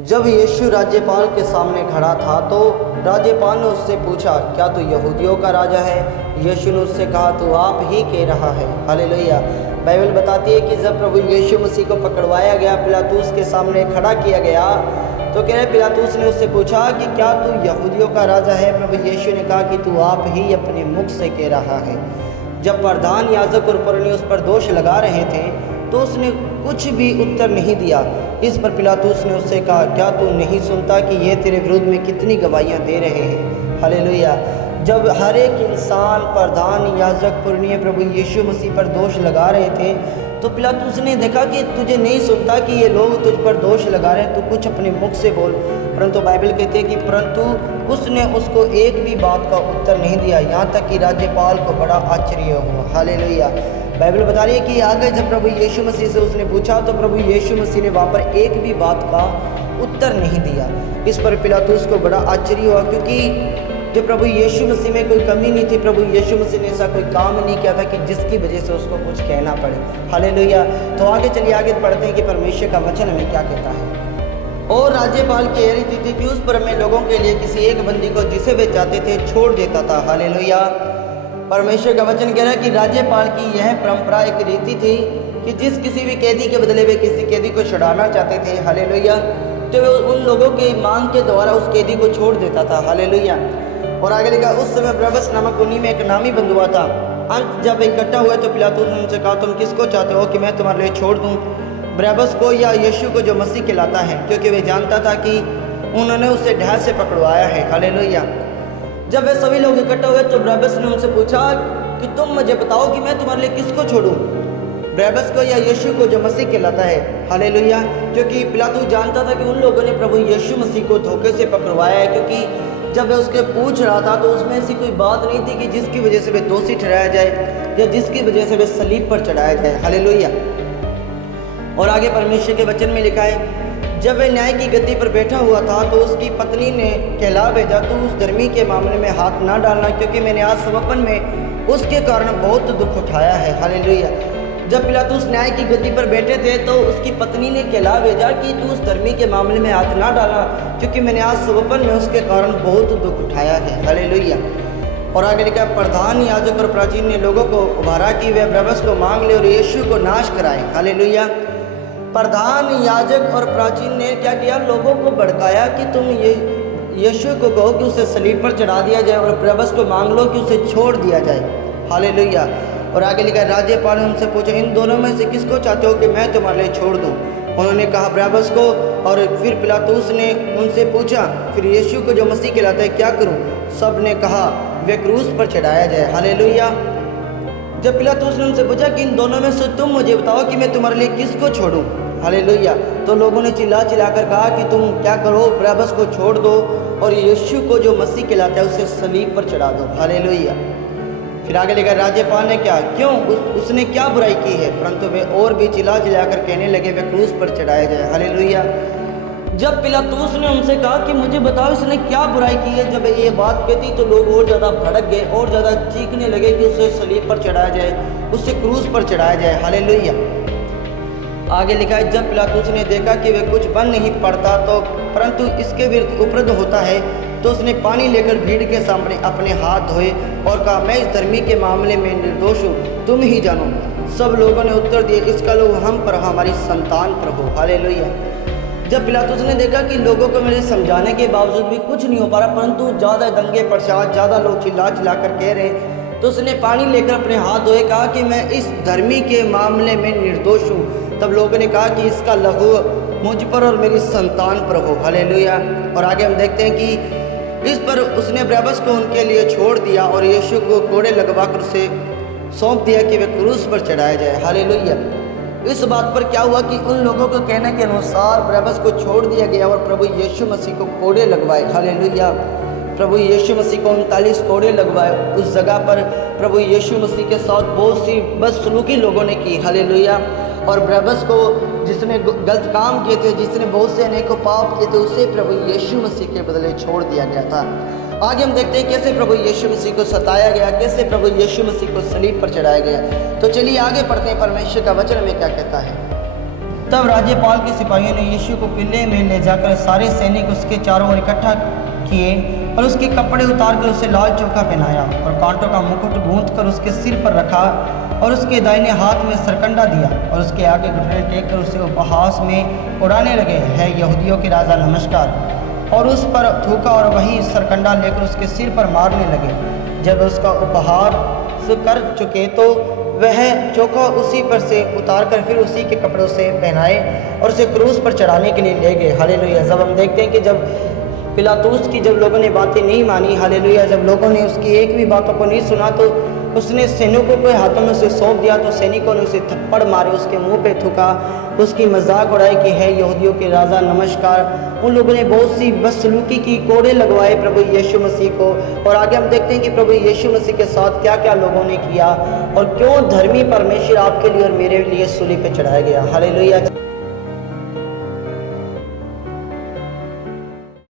जब यीशु राज्यपाल के सामने खड़ा था तो राज्यपाल ने उससे पूछा, क्या तू यहूदियों का राजा है? यीशु ने उससे कहा, तू आप ही कह रहा है। हालेलुया। बाइबल बताती है कि जब प्रभु यीशु मसीह को पकड़वाया गया, पिलातूस के सामने खड़ा किया गया, तो कह रहे पिलातूस ने उससे पूछा कि क्या तू यहूदियों का राजा है? प्रभु यीशु ने कहा कि तू आप ही अपने मुख से कह रहा है। जब प्रधान याजक और पुरनिये उस पर दोष लगा रहे थे तो उसने कुछ भी उत्तर नहीं दिया। इस पर पिलातूस ने उससे कहा, क्या तू नहीं सुनता कि ये तेरे विरुद्ध में कितनी गवाहियाँ दे रहे हैं? हालेलुया। जब हर एक इंसान, प्रधान याजक, पुरनिये प्रभु यीशु मसीह पर दोष लगा रहे थे तो पिलातूस ने देखा कि तुझे नहीं सुनता कि ये लोग तुझ पर दोष लगा रहे हैं, तू कुछ अपने मुख से बोल। परंतु बाइबल कहती है कि परंतु उसने उसको एक भी बात का उत्तर नहीं दिया, यहाँ तक कि राज्यपाल को बड़ा आश्चर्य हुआ। हालेलुया। बाइबल बता रही है कि आगे जब प्रभु यीशु मसीह से उसने पूछा तो प्रभु यीशु मसीह ने वहाँ पर एक भी बात का उत्तर नहीं दिया। इस पर पिलातूस को बड़ा आश्चर्य हुआ, क्योंकि जो प्रभु यीशु मसीह में कोई कमी नहीं थी, प्रभु यीशु मसीह ने ऐसा कोई काम नहीं किया था कि जिसकी वजह से उसको कुछ कहना पड़े। हालेलुया। तो आगे चलिए, आगे पढ़ते हैं कि परमेश्वर का वचन हमें क्या कहता है। और राज्यपाल की यह रीति थी कि उस पर में लोगों के लिए किसी एक बंदी को जिसे वे चाहते थे छोड़ देता था। हालेलुया। परमेश्वर का वचन कह रहा है कि राज्यपाल की यह परंपरा, एक रीति थी कि जिस किसी भी कैदी के बदले वे किसी कैदी को छुड़ाना चाहते थे, हालेलुया, तो वे उन लोगों के मांग के द्वारा उस कैदी को छोड़ देता था। हालेलुया। और आगे लिखा, उस समय बरअब्बस नामक उन्हीं में एक नामी बंधुआ था। अंत जब इकट्ठा हुए तो पिलातूस ने उनसे कहा, तुम किसको चाहते हो कि मैं तुम्हारे लिए छोड़ दूं, बरअब्बस को या यीशु को जो मसीह कहलाता है? क्योंकि वे जानता था कि उन्होंने उसे ढाल से पकड़वाया है। हालेलुया। जब वे सभी लोग इकट्ठा हुए तो बरअब्बस ने उनसे पूछा कि तुम मुझे बताओ कि मैं तुम्हारे लिए किसको छोड़ूं, बरअब्बस को या यीशु को जो मसीह कहलाता है? हालेलुया। क्योंकि पिलातूस जानता था कि उन लोगों ने प्रभु यीशु मसीह को धोखे से पकड़वाया है, क्योंकि जब वह उसके पूछ रहा था तो उसमें ऐसी कोई बात नहीं थी कि जिसकी वजह से वे दोषी ठहराया जाए या जिसकी वजह से वे सलीब पर चढ़ाया जाए। हालेलुया। और आगे परमेश्वर के वचन में लिखा है, जब वह न्याय की गद्दी पर बैठा हुआ था तो उसकी पत्नी ने कहला भेजा, तू उस धर्मी के मामले में हाथ ना डालना, क्योंकि मैंने आज स्वप्न में उसके कारण बहुत दुख उठाया है। हालेलुया। जब पिलातूस न्याय की गद्दी पर बैठे थे तो उसकी पत्नी ने कहला भेजा कि तू उस धर्मी के मामले में हाथ ना डालना, क्योंकि मैंने आज स्वप्न में उसके कारण बहुत दुख उठाया है। हालेलुया। और आगे लिखा, प्रधान याजक और प्राचीन ने लोगों को उभारा कि वे बरअब्बस को मांग ले और यीशु को नाश कराए। हालेलुया। प्रधान याजक और प्राचीन ने क्या किया? लोगों को भड़काया कि तुम ये यीशु को कहो कि उसे सलीब पर चढ़ा दिया जाए और बरअब्बस को मांग लो कि उसे छोड़ दिया जाए। हालेलुया। और आगे लिखा, राज्यपाल ने उनसे पूछा, इन दोनों में से किसको चाहते हो कि मैं तुम्हारे लिए छोड़ दूं? उन्होंने कहा, बरअब्बस को। और फिर पिलातूस ने उनसे पूछा, फिर यीशु को जो मसीह कहलाता है क्या करूं? सब ने कहा, वे क्रूस पर चढ़ाया जाए। हालेलुया। जब पिलातूस ने उनसे पूछा कि इन दोनों में से तुम मुझे बताओ कि मैं तुम्हारे लिए किसको छोड़ूं? हालेलुया। तो लोगों ने चिल्ला चिल्लाकर कहा कि तुम क्या करो, बरअब्बस को छोड़ दो और यीशु को जो मसीह कहलाता है उसे सलीब पर चढ़ा दो। हालेलुया। फिर आगे लिखा, राज्यपाल ने क्या क्यों उसने क्या बुराई की है? परंतु वे और भी चिल्ला चिल्लाकर कहने लगे, वे क्रूस पर चढ़ाया जाए। हालेलुया। जब पिलातूस ने उनसे कहा कि मुझे बताओ इसने क्या बुराई की है, जब ये बात कहती तो लोग और ज़्यादा भड़क गए और ज़्यादा चीखने लगे कि उसे सलीब पर चढ़ाया जाए, उसे क्रूस पर चढ़ाया जाए। हालेलुया। आगे लिखा है, जब पिलातूस ने देखा कि वे कुछ बन नहीं पड़ता तो परंतु इसके विरुद्ध उपद्रव होता है, तो उसने पानी लेकर भीड़ के सामने अपने हाथ धोए और कहा, मैं इस धर्मी के मामले में निर्दोष हूँ, तुम ही जानो। सब लोगों ने उत्तर दिया, इसका लोग हम पर, हमारी संतान पर हो। हालेलुया। जब पिलातूस ने देखा कि लोगों को मेरे समझाने के बावजूद भी कुछ नहीं हो पा रहा, परंतु ज़्यादा दंगे प्रसाद, ज़्यादा लोग चिल्ला चिल्ला कर कह रहे, तो उसने पानी लेकर अपने हाथ धोए, कहा कि मैं इस धर्मी के मामले में निर्दोष हूँ। तब लोगों ने कहा कि इसका लहू मुझ पर और मेरी संतान पर हो। हालेलुया। और आगे हम देखते हैं कि इस पर उसने बरअब्बस को उनके लिए छोड़ दिया और यीशु को कोड़े लगवाकर उसे सौंप दिया कि वे क्रूस पर चढ़ाया जाए। हालेलुया। इस बात पर क्या हुआ कि उन लोगों के कहने के अनुसार बरअब्बस को छोड़ दिया गया और प्रभु यीशु मसीह को कोड़े लगवाए। हालेलुया। प्रभु यीशु मसीह को 39 कोड़े लगवाए। उस जगह पर प्रभु यीशु मसीह के साथ बहुत सी बदसलूकी लोगों ने की। हालेलुया। और बरअब्बस को, जिसने गलत काम किए थे, जिसने बहुत से अनेकों पाप किए थे, उसे प्रभु यीशु मसीह के बदले छोड़ दिया गया था। आगे हम देखते हैं कैसे प्रभु यीशु मसीह को सताया गया, कैसे प्रभु यीशु मसीह को सलीब पर चढ़ाया गया। तो चलिए आगे पढ़ते हैं परमेश्वर का वचन में क्या कहता है। तब राज्यपाल के सिपाहियों ने यीशु को किले में ले जाकर सारे सैनिक उसके चारों ओर इकट्ठा किए और उसके कपड़े उतारकर उसे लाल चोखा पहनाया और कांटों का मुकुट गूंथकर उसके सिर पर रखा और उसके दाहिने हाथ में सरकंडा दिया और उसके आगे घुटने टेक कर उसे उपहास में उड़ाने लगे, है यहूदियों के राजा नमस्कार, और उस पर थूका और वही सरकंडा लेकर उसके सिर पर मारने लगे। जब उसका उपहार कर चुके तो वह चोखा उसी पर से उतारकर फिर उसी के कपड़ों से पहनाए और उसे क्रूस पर चढ़ाने के लिए ले गए। हालेलुया। जब हम देखते हैं कि जब पिलातूस की जब लोगों ने बातें नहीं मानी, हालेलुया, जब लोगों ने उसकी एक भी बातों को नहीं सुना तो उसने सैनिकों के हाथों में उसे सौंप दिया। तो सैनिकों ने उसे थप्पड़ मारे, उसके मुंह पे थूका, उसकी मजाक उड़ाई कि है यहूदियों के राजा नमस्कार। उन लोगों ने बहुत सी बदसलूकी की, कोड़े लगवाए प्रभु यीशु मसीह को। और आगे हम देखते हैं कि प्रभु यीशु मसीह के साथ क्या क्या लोगों ने किया और क्यों धर्मी परमेश्वर आपके लिए और मेरे लिए सूली पे चढ़ाया गया। हालेलुया।